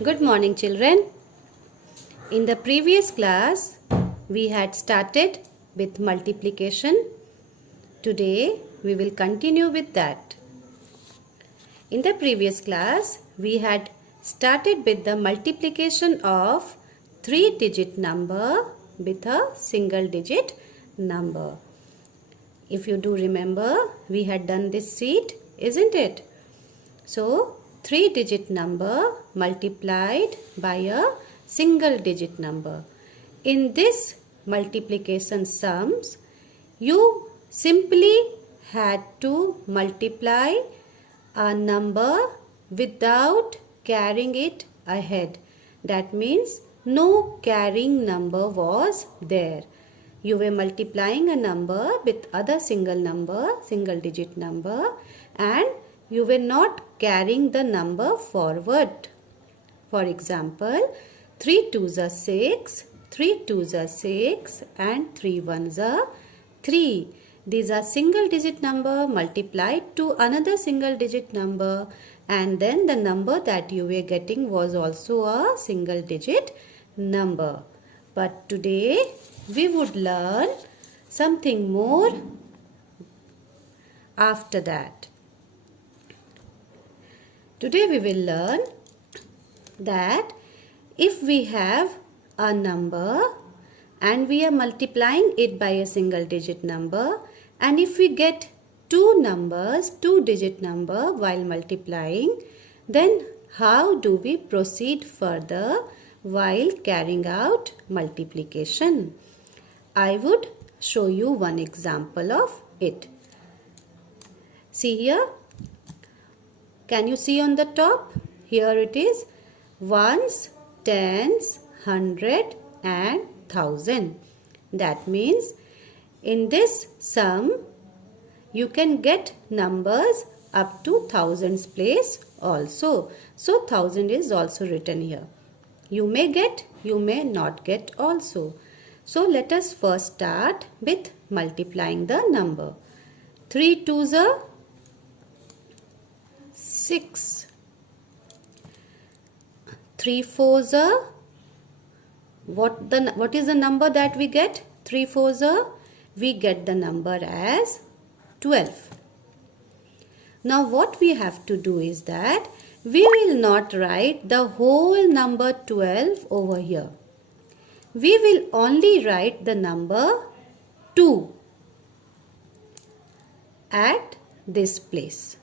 Good morning, children. In the previous class, we had started with multiplication. Today, we will continue with that. In the previous class, we had started with the multiplication of 3-digit number with a single-digit number. If you do remember, we had done this sheet, isn't it? So, 3-digit number multiplied by a single-digit number. In this multiplication sums, you simply had to multiply a number without carrying it ahead. That means no carrying number was there. You were multiplying a number with other single-digit number, and you were not carrying the number forward. For example, 3 2s are 6, 3 2s are 6 and 3 1s are 3. These are single digit number multiplied to another single digit number, and then the number that you were getting was also a single digit number. But today we would learn something more after that. Today we will learn that if we have a number and we are multiplying it by a single digit number, and if we get two-digit number while multiplying, then how do we proceed further while carrying out multiplication? I would show you one example of it. See here. Can you see on the top? Here it is ones, tens, hundred and thousand. That means in this sum you can get numbers up to thousands place also. So 1000 is also written here. You may get, you may not get also. So let us first start with multiplying the number. 3 2s are 6. 3 4s are, what is the number that we get? 3 4s are, we get the number as 12. Now what we have to do is that we will not write the whole number 12 over here. We will only write the number 2 at this place.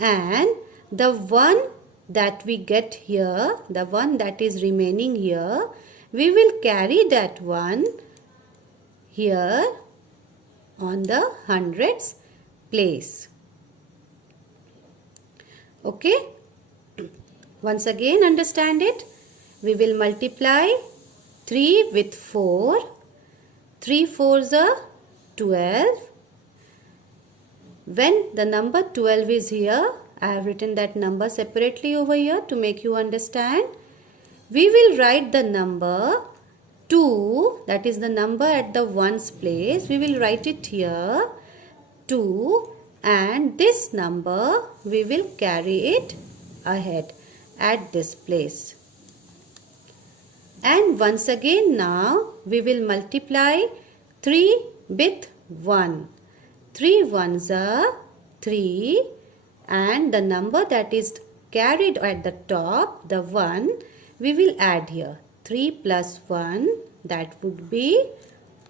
And the one that we get here, the one that is remaining here, we will carry that one here on the hundreds place. Okay? Once again understand it. We will multiply 3 with 4. 3 4s are 12. When the number 12 is here, I have written that number separately over here to make you understand. We will write the number 2, that is the number at the ones place. We will write it here 2, and this number we will carry it ahead at this place. And once again now we will multiply 3 with 1. 3 1s are 3, and the number that is carried at the top, the 1, we will add here. 3 plus 1, that would be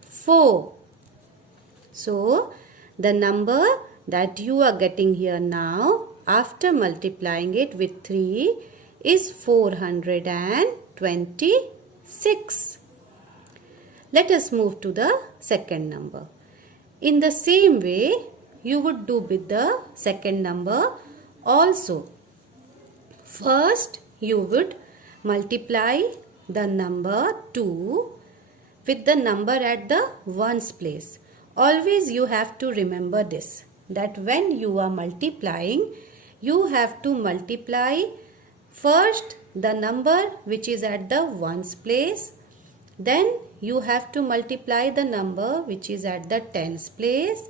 4. So, the number that you are getting here now after multiplying it with 3 is 426. Let us move to the second number. In the same way, you would do with the second number also. First, you would multiply the number 2 with the number at the ones place. Always you have to remember this, that when you are multiplying, you have to multiply first the number which is at the ones place. Then you have to multiply the number which is at the tens place.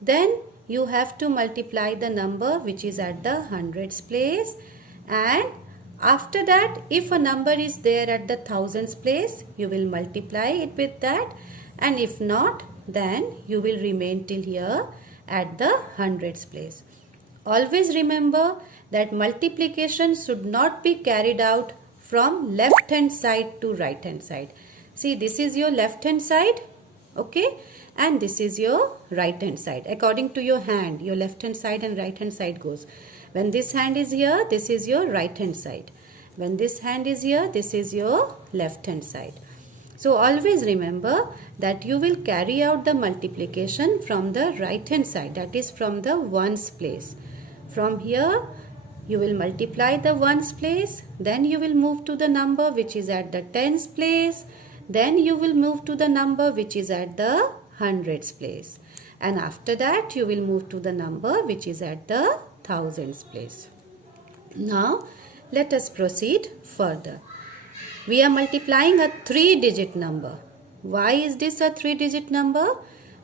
Then you have to multiply the number which is at the hundreds place. And After that, if a number is there at the thousands place, you will multiply it with that, and if not, then you will remain till here at the hundreds place. Always remember that multiplication should not be carried out from left hand side to right hand side. See, this is your left hand side, okay, and this is your right hand side. According to your hand, your left hand side and right hand side goes. When this hand is here, this is your right hand side. When this hand is here, this is your left hand side. So always remember that you will carry out the multiplication from the right hand side, that is from the ones place. From here you will multiply the ones place, then you will move to the number which is at the tens place, then you will move to the number which is at the hundreds place, and after that you will move to the number which is at the thousands place. Now let us proceed further. We are multiplying a 3-digit number. Why is this a 3-digit number?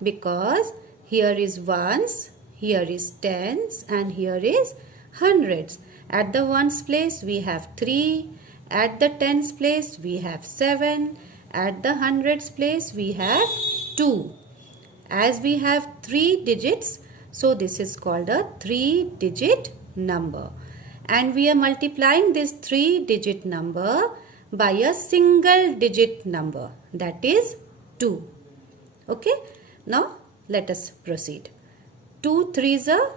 Because here is ones, here is tens, and here is hundreds. At the ones place we have 3, at the tens place we have 7, at the hundreds place we have 2. As we have 3 digits, so this is called a 3-digit number. And we are multiplying this 3-digit number by a single digit number, that is 2. Okay, now let us proceed. 2 3s are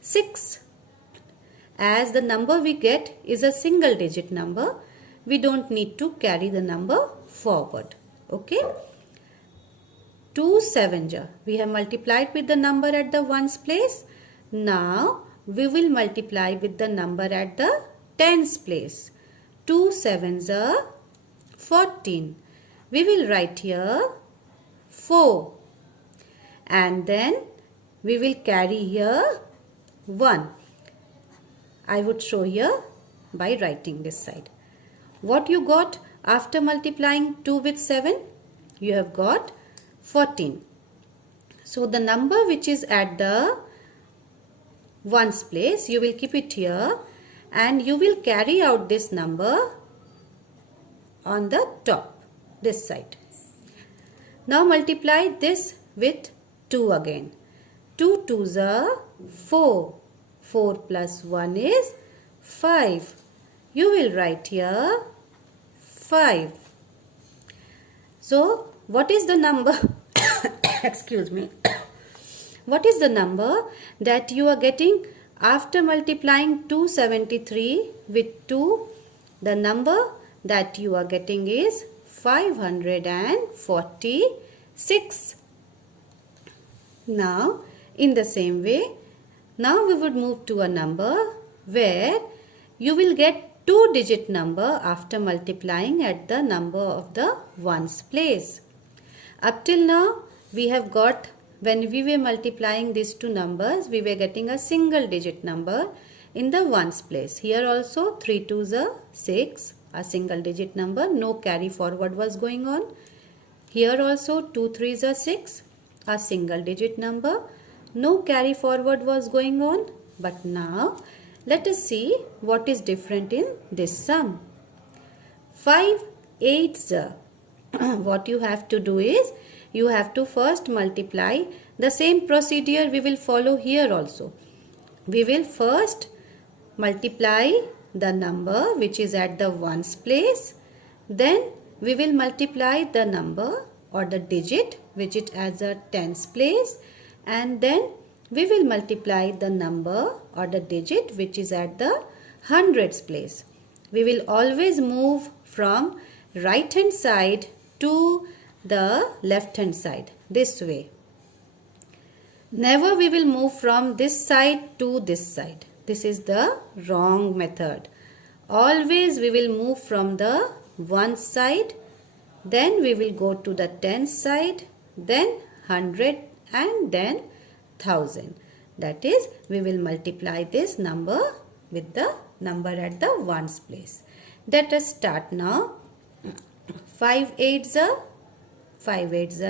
6. As the number we get is a single digit number, we don't need to carry the number forward. Okay, 2 7s are, we have multiplied with the number at the ones place. Now we will multiply with the number at the tens place. 2 7s are 14. We will write here 4, and then we will carry here 1. I would show here by writing this side. What you got after multiplying 2 with 7? You have got 14. So the number which is at the ones place, you will keep it here, and you will carry out this number on the top, this side. Now multiply this with 2 again. 2 2s are 4. 4 plus 1 is 5. You will write here 5. So what is the number? Excuse me. What is the number that you are getting after multiplying 273 with 2? The number that you are getting is 546. Now in the same way, now we would move to a number where you will get 2-digit number after multiplying at the number of the ones place. Up till now we have got, when we were multiplying these two numbers, we were getting a single digit number in the ones place. Here also 3 2s are 6, a single digit number, no carry forward was going on. Here also 2 3s are 6, a single digit number, no carry forward was going on. But now let us see what is different in this sum. 5 8s are. What you have to do is, you have to first multiply. The same procedure we will follow here also. We will first multiply the number which is at the ones place. Then we will multiply the number or the digit which is at the tens place. And then we will multiply the number or the digit which is at the hundreds place. We will always move from right hand side to the left hand side, this way. Never we will move from this side to this side. This is the wrong method. Always we will move from the one side, then we will go to the tens side, then 100, and then 1000. That is, we will multiply this number with the number at the ones place. Let us start now. 5 8s are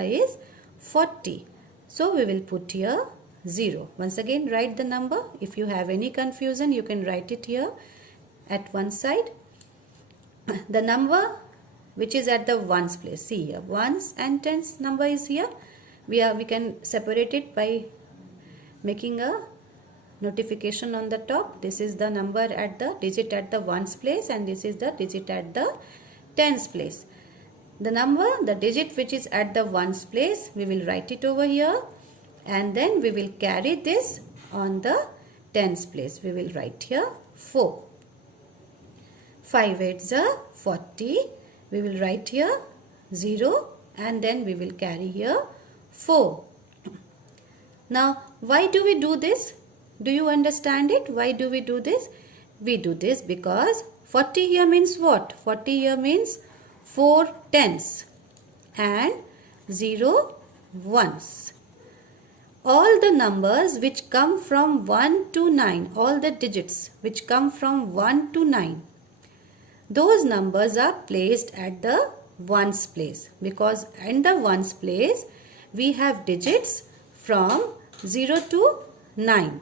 is 40. So we will put here 0. Once again, write the number. If you have any confusion, you can write it here at one side. The number which is at the ones place. See here, ones and tens number is here. We can separate it by making a notification on the top. This is the number at the digit at the ones place, and this is the digit at the tens place. The number, the digit which is at the ones place, we will write it over here, and then we will carry this on the tens place. We will write here 4. 5 8s are 40. We will write here 0, and then we will carry here 4. Now, why do we do this? Do you understand it? Why do we do this? We do this because 40 here means what? 40 here means 4 tens and 0 ones. All the numbers which come from 1 to 9, all the digits which come from 1 to 9, those numbers are placed at the ones place, because in the ones place we have digits from 0 to 9.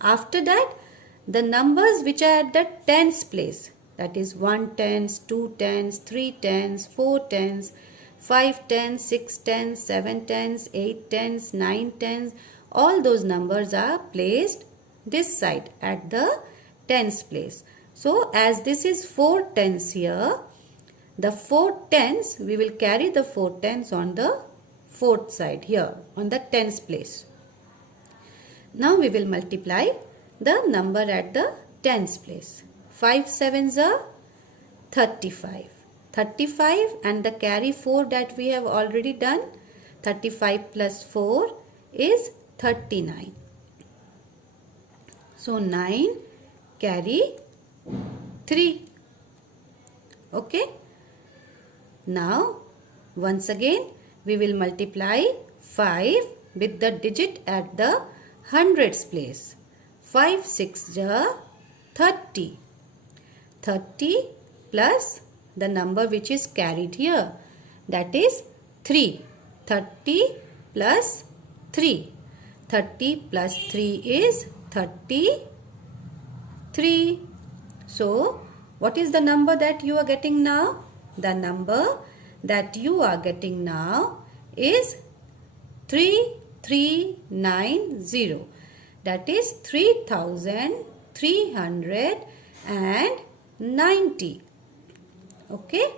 After that, the numbers which are at the tens place, that is 1 tens, 2 tens, 3 tens, 4 tens, 5 tens, 6 tens, 7 tens, 8 tens, 9 tens, all those numbers are placed this side at the tens place. So, as this is 4 tens here, the 4 tens, we will carry the 4 tens on the fourth side here on the tens place. Now we will multiply the number at the tens place. 5 7s are 35. 35 and the carry 4 that we have already done. 35 plus 4 is 39. So 9 carry 3. Okay. Now once again we will multiply 5 with the digit at the hundreds place. 5 6s are 30. 30 plus the number which is carried here, that is 3. 30 plus 3. 30 plus 3 is 33. So, what is the number that you are getting now? The number that you are getting now is 3390. That is 3390. Okay.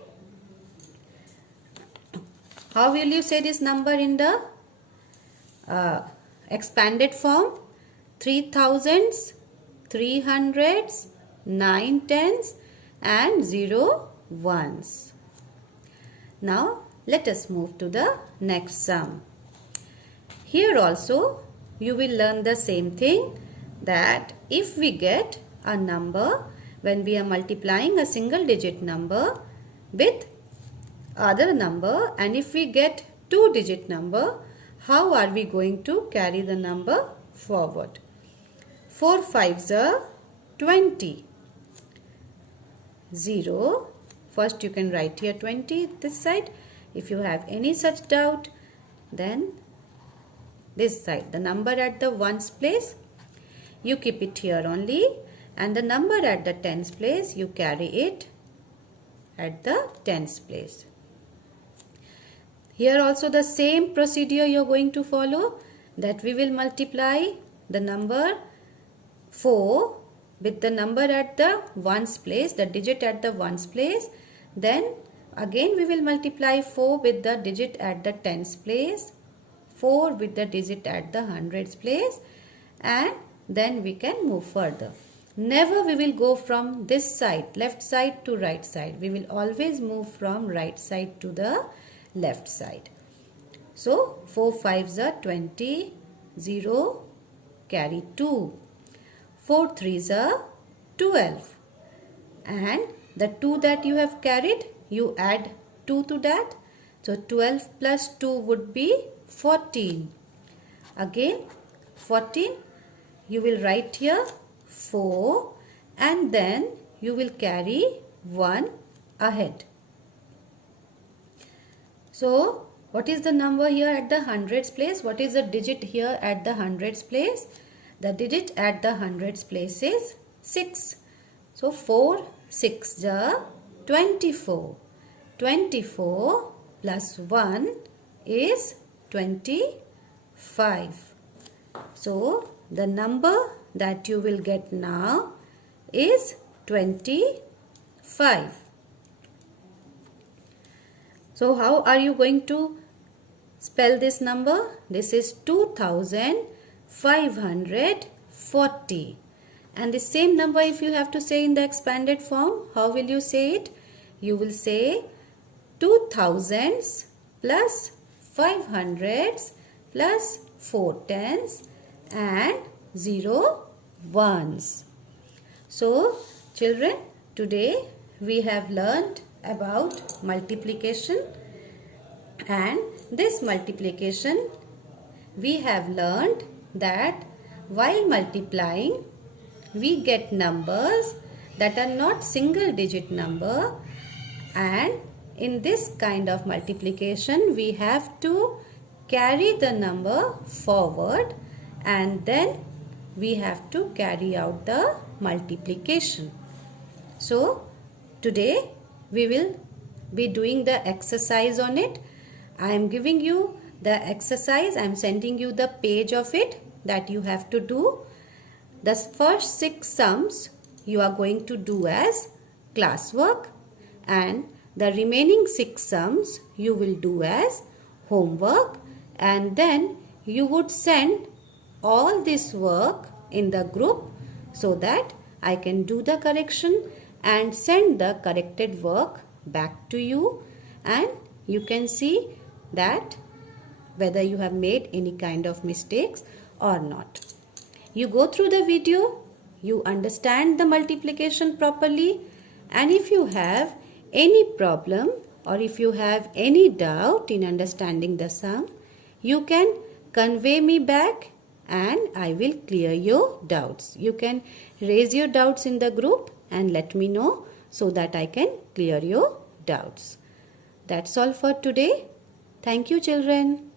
How will you say this number in the expanded form? 3000s, 300s, 9 tens and 0 ones. Now let us move to the next sum. Here also you will learn the same thing, that if we get a number when we are multiplying a single digit number with other number, and if we get 2-digit number, how are we going to carry the number forward? 4 5s are 20. 0. First you can write here 20 this side. If you have any such doubt, then this side, the number at the ones place, you keep it here only, and the number at the tens place, you carry it at the tens place. Here also the same procedure you are going to follow, that we will multiply the number 4 with the number at the ones place, the digit at the ones place. Then again we will multiply 4 with the digit at the tens place, 4 with the digit at the hundreds place, and then we can move further. Never we will go from this side, left side to right side. We will always move from right side to the left side. So 4 5s are 20, 0 carry 2. 4 3s are 12, and the 2 that you have carried, you add 2 to that. So 12 plus 2 would be 14. Again 14, you will write here 4, and then you will carry 1 ahead. So What is the number here at the hundreds place? What is the digit here at the hundreds place? The digit at the hundreds place is 6. So 4 6 ja 24. 24 plus 1 is 25. So the number that you will get now is 25. So how are you going to spell this number? This is 2540. And the same number if you have to say in the expanded form, how will you say it? You will say 2000s plus 500s plus 4 tens and 0 ones. So children, today we have learned about multiplication, and this multiplication we have learned that while multiplying we get numbers that are not single digit number, and in this kind of multiplication we have to carry the number forward and then we have to carry out the multiplication. So today we will be doing the exercise on it. I am giving you the exercise. I am sending you the page of it that you have to do. The first 6 sums you are going to do as classwork, and the remaining 6 sums you will do as homework, and then you would send all this work in the group so that I can do the correction and send the corrected work back to you, and you can see that whether you have made any kind of mistakes or not. You go through the video, you understand the multiplication properly, and if you have any problem or if you have any doubt in understanding the sum, you can convey me back and I will clear your doubts. You can raise your doubts in the group and let me know so that I can clear your doubts. That's all for today. Thank you, children.